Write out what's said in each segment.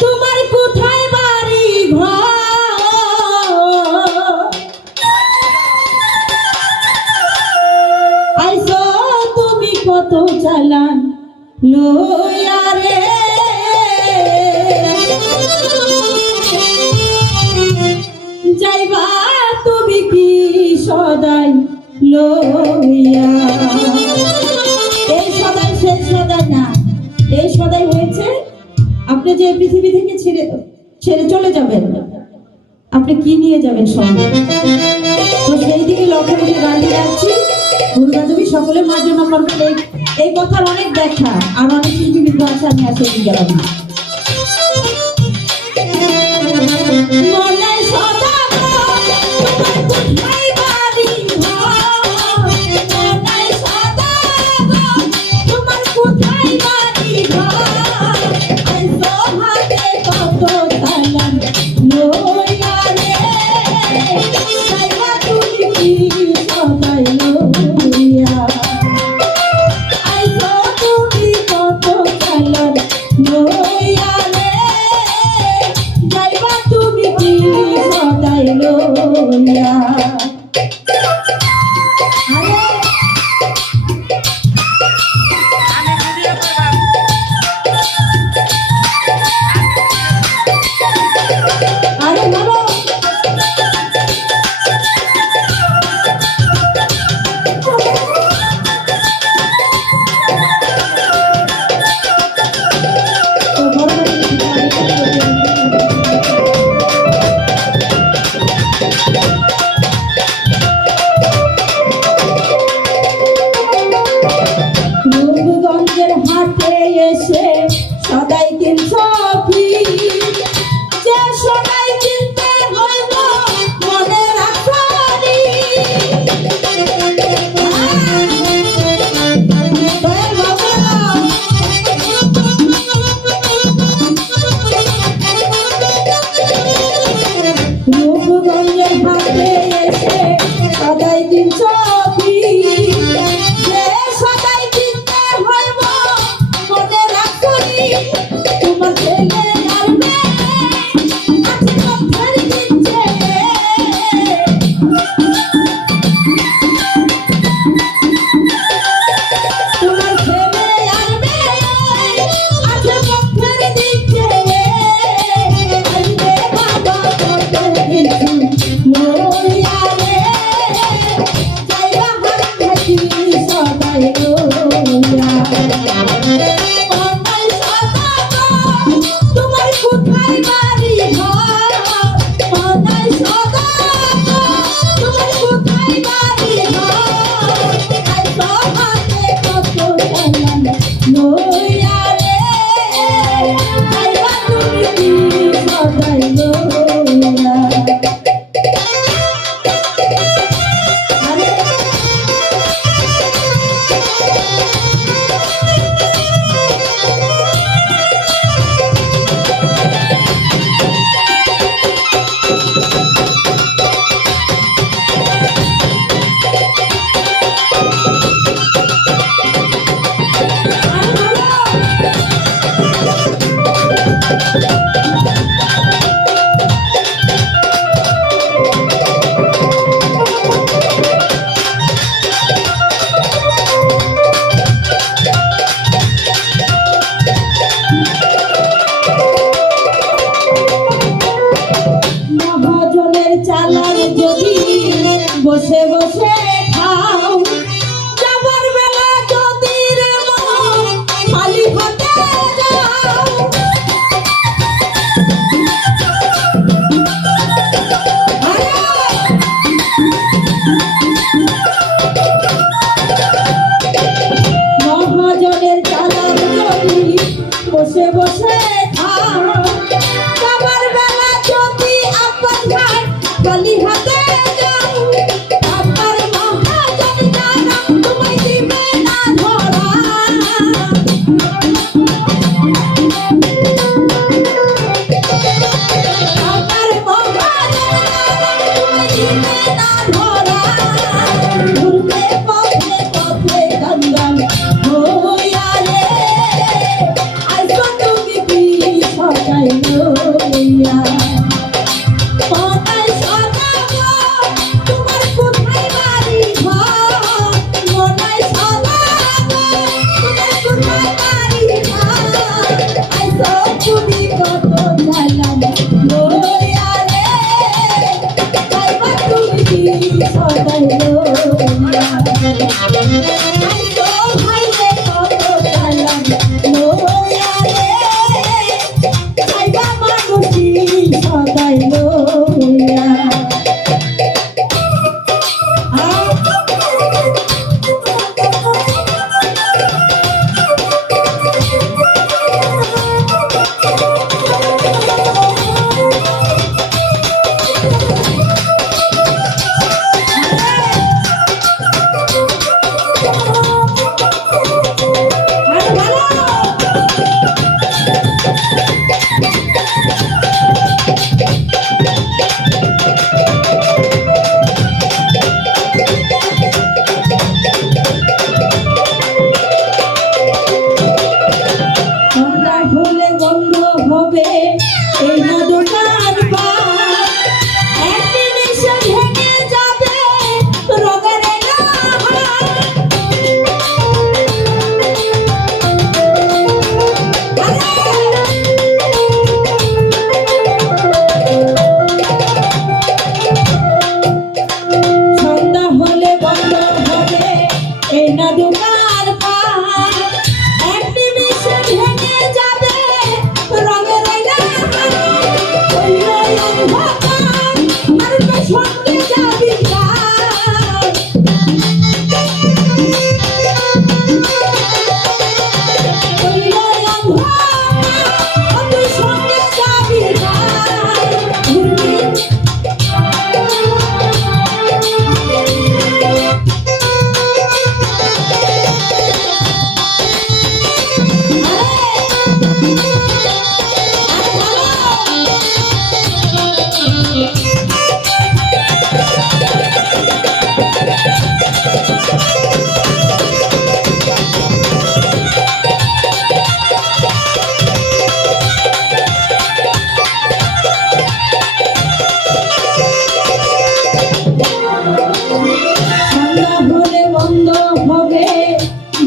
তোমার কোথায় বাড়ি আইসো তুমি কত চালান লো চলে যাবেন? আপনি কি নিয়ে যাবেন সঙ্গে তো সেই দিকে লক্ষ্য করে গানটি গাচ্ছি। দুর্গাদেবী সকলের মাঝে আমার এই কথার অনেক ব্যাখ্যা। আর অনেক শিল্পীবিদ আছে, আমি আসলে গেলাম না। মনে সদা Bye-bye. actualidad.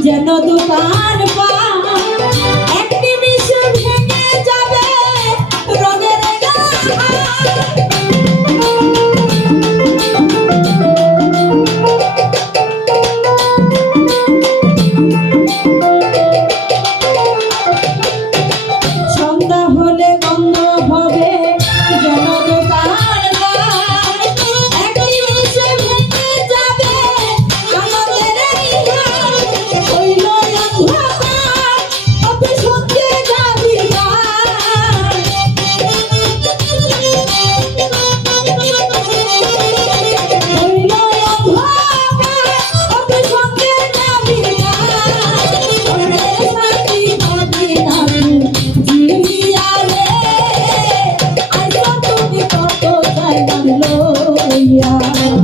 যেন দোকান